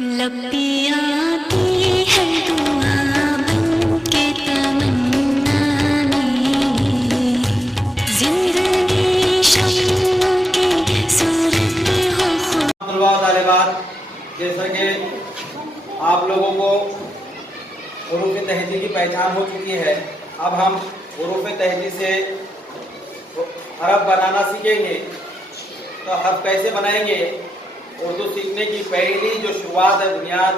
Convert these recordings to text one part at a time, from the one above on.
लपटी आती है दुआ बनके तमन्ना में, जिंदगी शम्मों की सूरत हो खुद। जैसा कि आप लोगों को हुरूफ तहजी की पहचान हो चुकी है, अब हम हुरूफ तहजी से हरफ बनाना सीखेंगे। तो हरफ कैसे बनाएंगे? उर्दू सीखने की पहली जो शुरुआत है, बुनियाद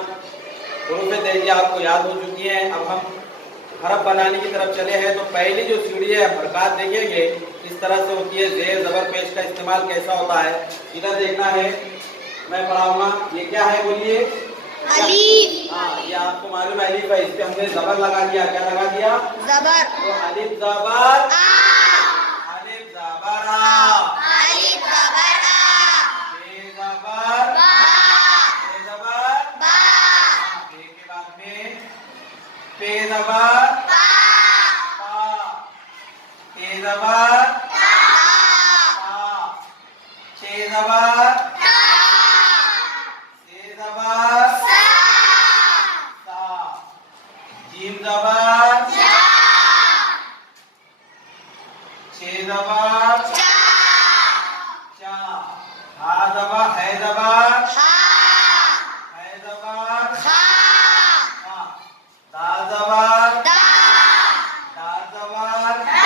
हुरूफ तहजी आपको याद हो चुकी है। अब हम हरफ बनाने की तरफ चले हैं। तो पहली जो सीढ़ी है, हरकत देखेंगे इस तरह से होती है। ज़ेर ज़बर पेश का इस्तेमाल कैसा होता है, इधर देखना है, मैं पढ़ाऊंगा। ये क्या है बोलिए? अलीफ। हाँ, ये आपको मालूम है अलीफ है। इस पे हमने जबर लगा दिया। क्या लगा दिया? जबर। तो अलीफ जबर आ, अलीफ जबर आ, अलीफ जबर आ, बे जबर बा, बे जबर बा, बे के बाद में पे जबर पा, पा, ते जबर ता, ता, छे जबर ता, से जबर सा, सा, जीम जबर जा, छे जबर चा, चा, हा जबर है जबर हा, है जबर खा, हा, दाल जबर दा, दाल जबर दा,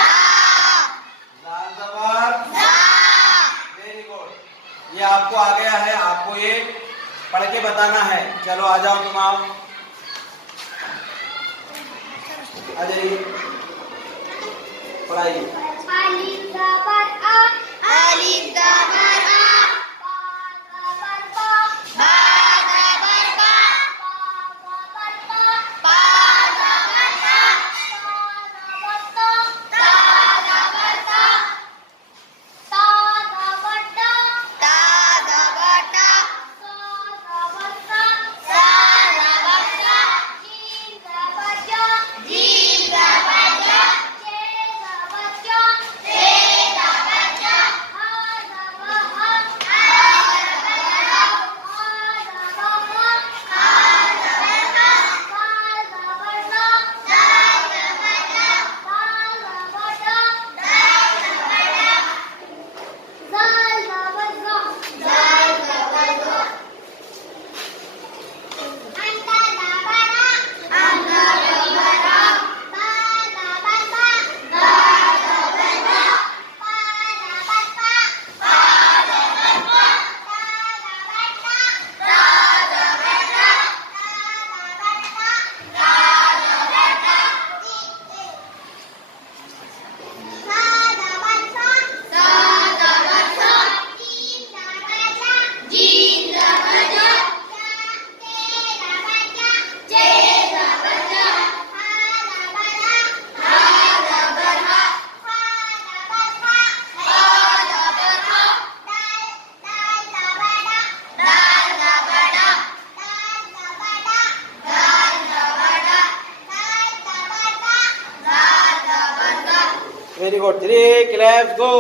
दाल जबर। दा। Very good. ये आपको आ गया है, आपको ये पढ़ के बताना है। चलो आ जाओ, तुम आओ, आ जाइए, पढ़ाइए। अलीफ जबर आ, अलीफ जबर आ, बा जबर बा, पा जबर पा, ता जबर ता, ता जबर ता, ता जबर ता, सा जबर सा, जीम जबर जा, जीम जबर जा, जे जबर जा, जे जबर जा, हा जबर हा, हा जबर हा, हा जबर हा, हा जबर हा, दाल जबर दा, दाल जबर दा, दाल जबर दा, दाल जबर दा, जाल जबर जा, जाल जबर जा, अंडा जबर आ, अंडा जबर आ, बा जबर बा, बा जबर बा, पा जबर पा, पा जबर पा, ता जबर ता, ता जबर ता, ता जबर ता, सा जबर सा, सा जबर सा, जीम जबर जा, जीम जबर जा, जे जबर जा, हा जबर हा, हा जबर हा, हा जबर हा, दाल जबर दा, दाल जबर दा, दाल जबर दा, दाल जबर दा, दाल जबर दा, दाल जबर दा। Very good. 3 क्लैप्स गो।